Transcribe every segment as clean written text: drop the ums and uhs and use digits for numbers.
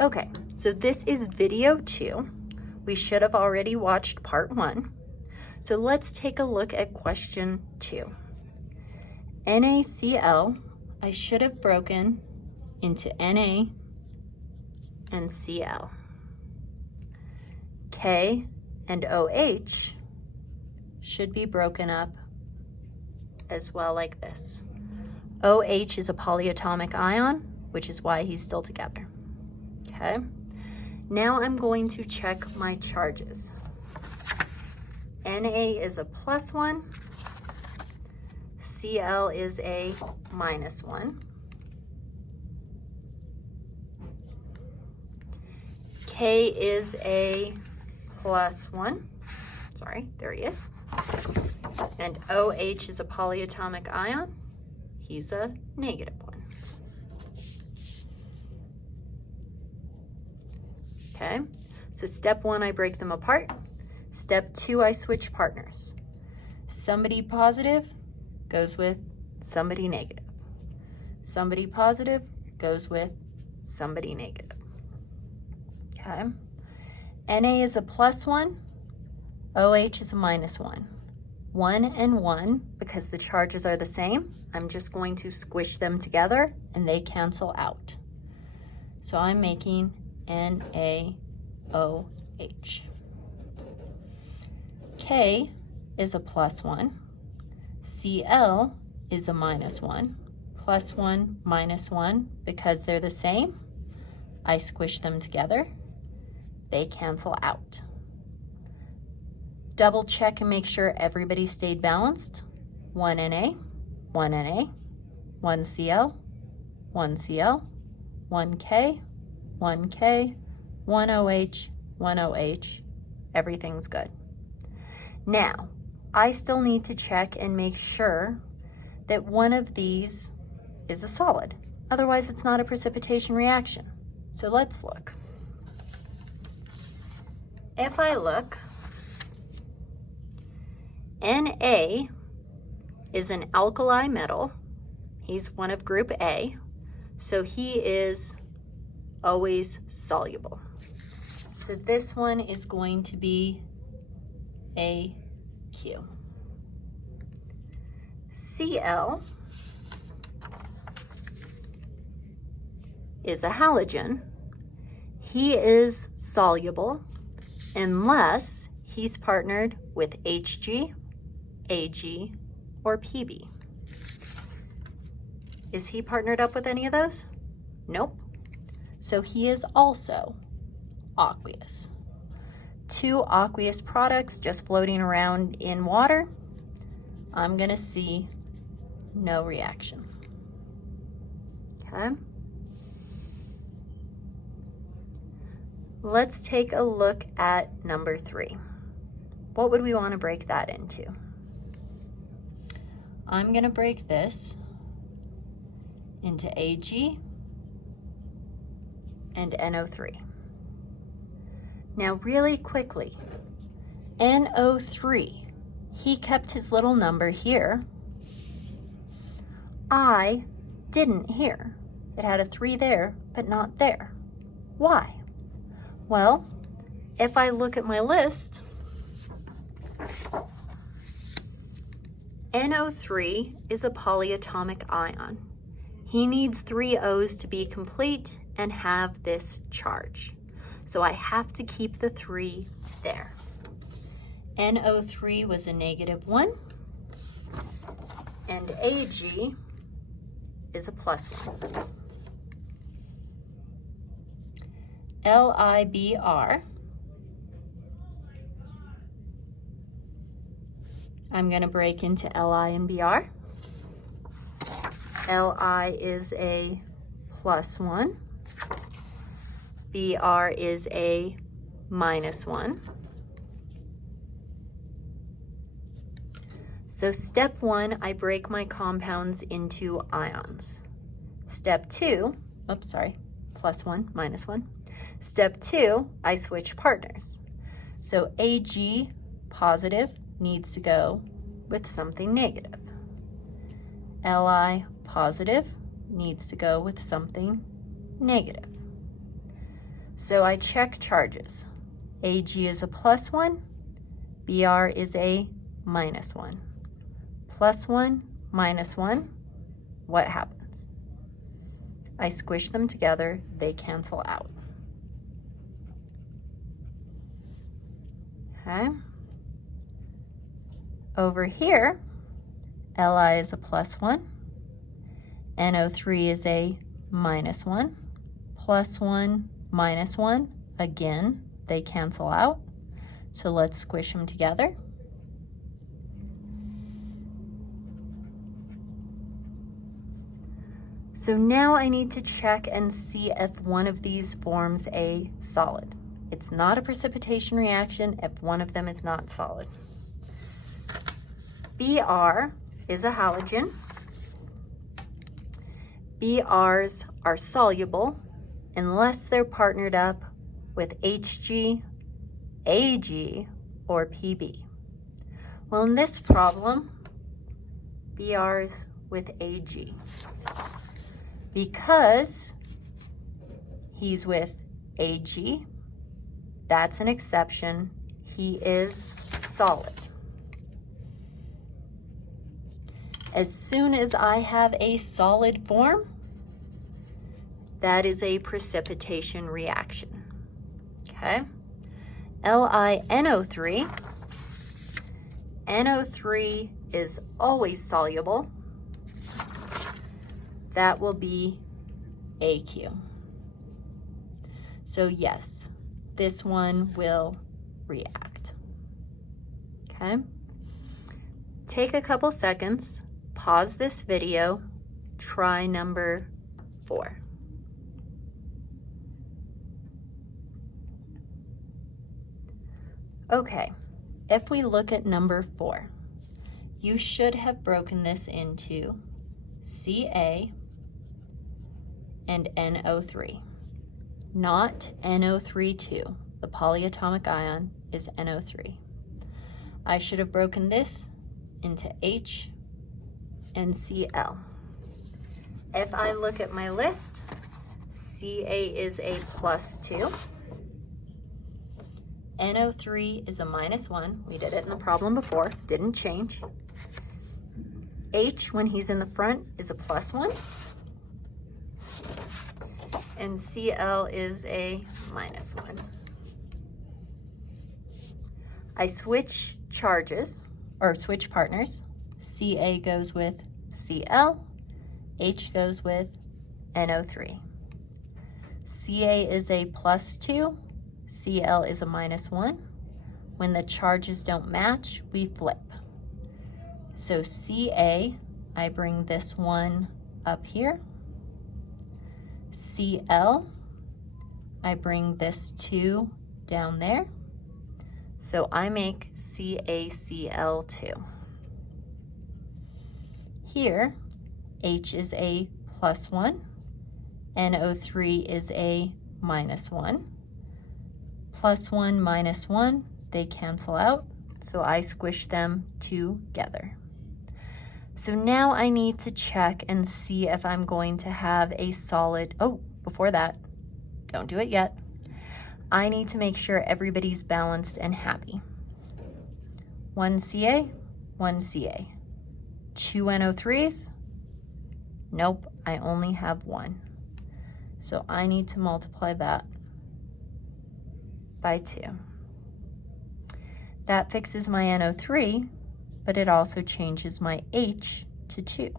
Okay, so this is video 2. We should have already watched part 1. So let's take a look at question 2. NaCl, I should have broken into Na and Cl. K and OH should be broken up as well like this. OH is a polyatomic ion, which is why he's still together. Okay, now I'm going to check my charges. Na is a +1, Cl is a -1, K is a +1, sorry, there he is, and OH is a polyatomic ion, he's a -1. Okay, so step 1, I break them apart. Step 2, I switch partners. Somebody positive goes with somebody negative. Somebody positive goes with somebody negative. Okay, Na is a +1, OH is a -1. 1 and 1, because the charges are the same, I'm just going to squish them together and they cancel out. So I'm making NaOH. K is a +1, Cl is a -1, +1, -1, because they're the same, I squish them together, they cancel out. Double check and make sure everybody stayed balanced. 1 Na, 1 Na, 1 Cl, 1 Cl, 1 K, 1 K, 1 OH, 1 OH, everything's good. Now, I still need to check and make sure that one of these is a solid. Otherwise, it's not a precipitation reaction. So let's look. If I look, Na is an alkali metal. He's one of group A, so he is always soluble. So this one is going to be AQ. Cl is a halogen. He is soluble unless he's partnered with Hg, Ag, or Pb. Is he partnered up with any of those? Nope. So he is also aqueous. 2 aqueous products just floating around in water, I'm gonna see no reaction. Okay. Let's take a look at number 3. What would we want to break that into? I'm gonna break this into Ag and NO3. Now really quickly, NO3, he kept his little number here. I didn't here. It had a 3 there, but not there. Why? Well, if I look at my list, NO3 is a polyatomic ion. He needs 3 O's to be complete and have this charge. So I have to keep the 3 there. NO3 was a -1, and Ag is a +1. LIBr, I'm going to break into Li and Br. Li is a +1. Br is a -1. So step 1, I break my compounds into ions. Step 2, oops, sorry, +1, -1. Step 2, I switch partners. So Ag positive needs to go with something negative. Li positive needs to go with something negative. So I check charges. Ag is a +1, Br is a -1. +1, -1, what happens? I squish them together, they cancel out. Okay. Over here, Li is a +1, NO3 is a -1, +1, -1, again, they cancel out. So let's squish them together. So now I need to check and see if one of these forms a solid. It's not a precipitation reaction if one of them is not solid. Br is a halogen. BRs are soluble unless they're partnered up with Hg, Ag, or Pb. Well, in this problem, BRs with Ag. Because he's with Ag, that's an exception. He is solid. As soon as I have a solid form, that is a precipitation reaction. Okay? LiNO3. NO3 is always soluble. That will be AQ. So yes, this one will react. Okay? Take a couple seconds, pause this video, try number 4. Okay, if we look at number 4, you should have broken this into Ca and NO3, not NO3 The polyatomic ion is NO3. I should have broken this into H and Cl. If I look at my list, Ca is a +2. NO3 is a -1. We did it in the problem before, didn't change. H, when he's in the front, is a +1. And Cl is a -1. I switch charges, or switch partners. Ca goes with Cl, H goes with NO3. Ca is a +2, Cl is a -1. When the charges don't match, we flip. So Ca, I bring this one up here. Cl, I bring this 2 down there. So I make CaCl2. Here, H is a +1, NO3 is a -1. +1, -1, they cancel out, so I squish them together. So now I need to check and see if I'm going to have a solid, oh, before that, don't do it yet. I need to make sure everybody's balanced and happy. 1 Ca, 1 Ca. 2 NO3s? Nope, I only have 1. So I need to multiply that by 2. That fixes my NO3, but it also changes my H to 2.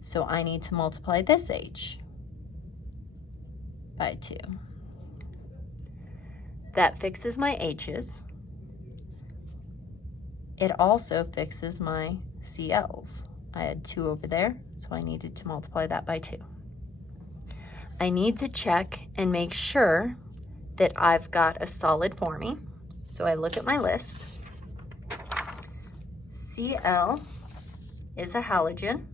So I need to multiply this H by 2. That fixes my H's. It also fixes my Cl's. I had 2 over there, so I needed to multiply that by 2. I need to check and make sure that I've got a solid for me. So I look at my list. Cl is a halogen.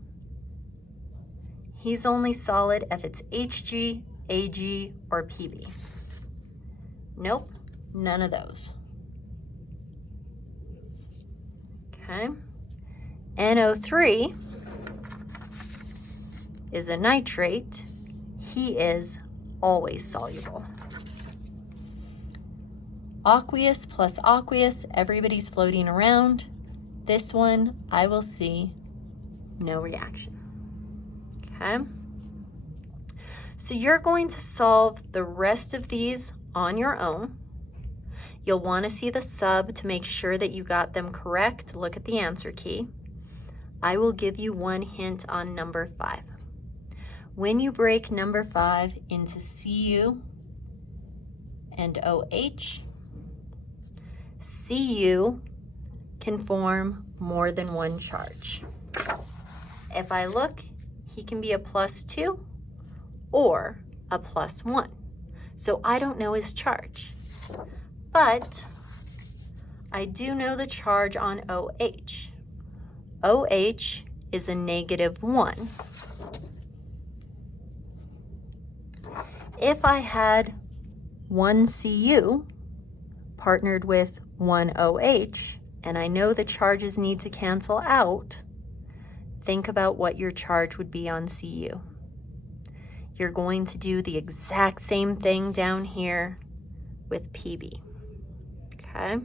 He's only solid if it's Hg, Ag, or Pb. Nope, none of those. Okay. NO3 is a nitrate. He is always soluble. Aqueous plus aqueous, everybody's floating around. This one, I will see no reaction. Okay? So you're going to solve the rest of these on your own. You'll want to see the sub to make sure that you got them correct. Look at the answer key. I will give you one hint on number 5. When you break number 5 into Cu and OH, Cu can form more than one charge. If I look, he can be a +2 or a +1. So I don't know his charge, but I do know the charge on OH. OH is a -1. If I had one Cu partnered with one OH, and I know the charges need to cancel out, think about what your charge would be on Cu. You're going to do the exact same thing down here with Pb, okay?